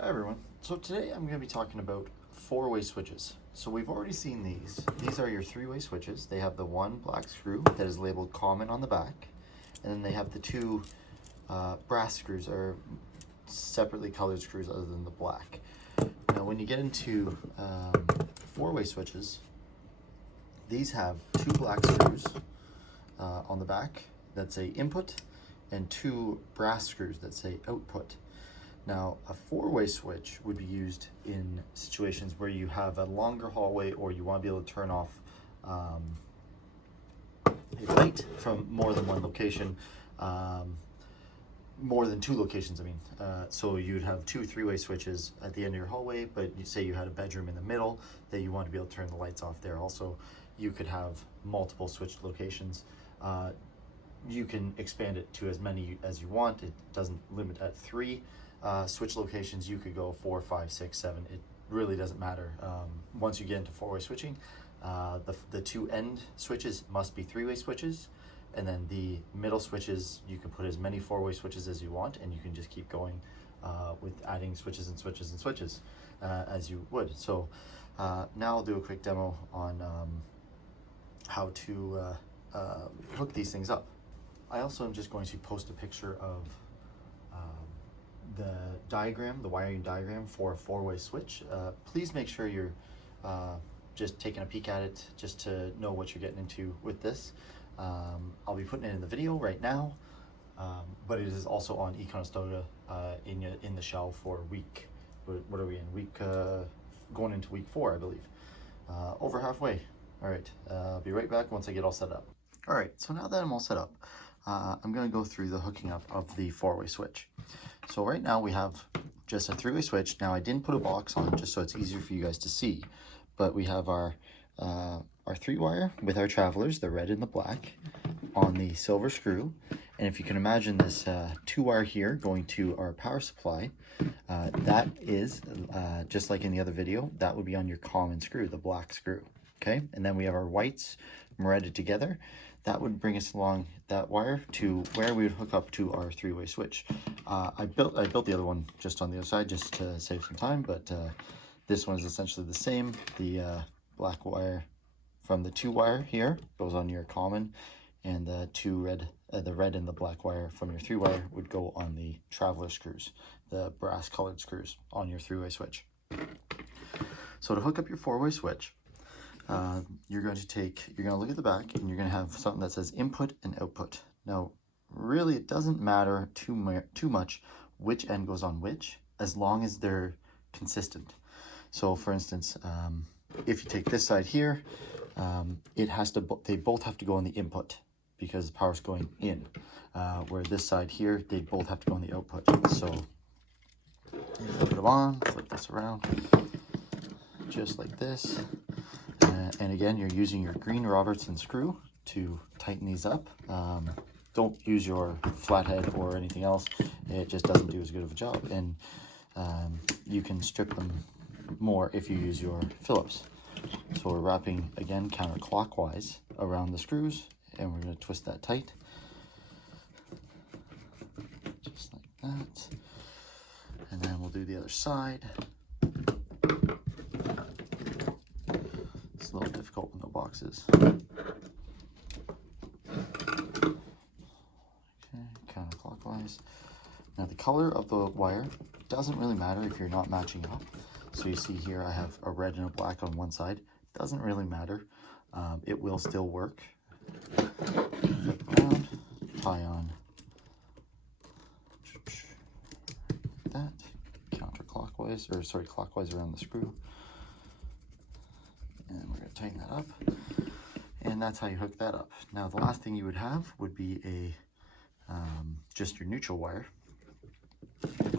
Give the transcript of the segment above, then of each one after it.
Hi everyone. So today I'm going to be talking about four-way switches. So we've already seen these. These are your three-way switches. They have the one black screw that is labeled common on the back, and then they have the two brass screws, or separately colored screws other than the black. Now when you get into four-way switches, these have two black screws on the back that say input and two brass screws that say output. Now, a four-way switch would be used in situations where you have a longer hallway or you want to be able to turn off a light from more than one location, more than two locations, I mean. So you'd have two three-way switches at the end of your hallway, but you say you had a bedroom in the middle that you want to be able to turn the lights off there also. You could have multiple switched locations. You can expand it to as many as you want. It doesn't limit at three. Switch locations, you could go 4, 5, 6, 7. It really doesn't matter. Once you get into four-way switching, the two end switches must be three-way switches, and then the middle switches, you can put as many four-way switches as you want, and you can just keep going with adding switches and switches and switches as you would. So now I'll do a quick demo on how to hook these things up. I also am just going to post a picture of the diagram, the wiring diagram for a four-way switch. Please make sure you're just taking a peek at it just to know what you're getting into with this. I'll be putting it in the video right now, but it is also on eConestoga in the shell for week, what are we in? Going into week 4, I believe. Over halfway. All right, I'll be right back once I get all set up. All right, so now that I'm all set up, I'm going to go through the hooking up of the four-way switch. So right now we have just a three-way switch. Now I didn't put a box on just so it's easier for you guys to see, but we have our 3-wire with our travelers, the red and the black, on the silver screw. And if you can imagine this 2-wire here going to our power supply, that is, just like in the other video, that would be on your common screw, the black screw. Okay, and then we have our whites threaded together. That would bring us along that wire to where we would hook up to our 3-way switch. I built the other one just on the other side just to save some time, but this one is essentially the same. The black wire from the 2-wire here goes on your common, and the red and the black wire from your 3-wire would go on the traveler screws, the brass colored screws on your 3-way switch. So to hook up your 4-way switch, you're going to look at the back, and you're going to have something that says input and output. Now, really, it doesn't matter too much which end goes on which, as long as they're consistent. So, for instance, if you take this side here, they both have to go on the input because power's going in. Where this side here, they both have to go on the output. So, you flip them on, flip this around, just like this. And again, you're using your green Robertson screw to tighten these up. Don't use your flathead or anything else. It just doesn't do as good of a job. And you can strip them more if you use your Phillips. So we're wrapping, again, counterclockwise around the screws, and we're going to twist that tight. Just like that. And then we'll do the other side. A little difficult with no boxes. Okay, counterclockwise. Now the color of the wire doesn't really matter if you're not matching up. So you see here I have a red and a black on one side. Doesn't really matter. It will still work. Flip around, tie on like that, counterclockwise, or sorry, clockwise around the screw. And we're going to tighten that up, and that's how you hook that up. Now the last thing you would have would be a just your neutral wire,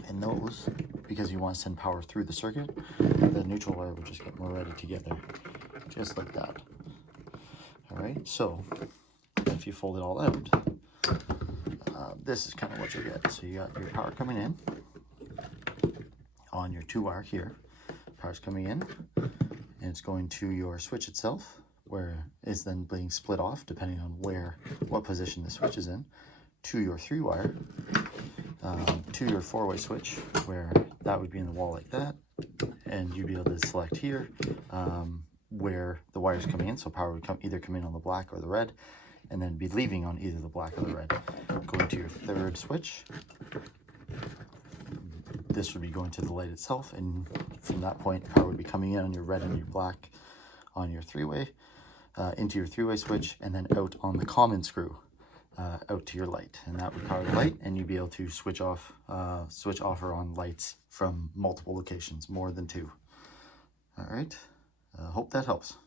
and those, because you want to send power through the circuit, the neutral wire would just get threaded together just like that. All right, so if you fold it all out, this is kind of what you get. So you got your power coming in on your 2-wire here, power's coming in, and it's going to your switch itself, where it's then being split off depending on what position the switch is in, to your 3-wire, to your 4-way switch, where that would be in the wall like that, and you'd be able to select here where the wire's coming in, so power would either come in on the black or the red, and then be leaving on either the black or the red. Going to your third switch, this would be going to the light itself, and from that point power would be coming in on your red and your black on your three-way, into your three-way switch, and then out on the common screw out to your light, and that would power the light, and you'd be able to switch off or on lights from multiple locations, more than 2. All right, hope that helps.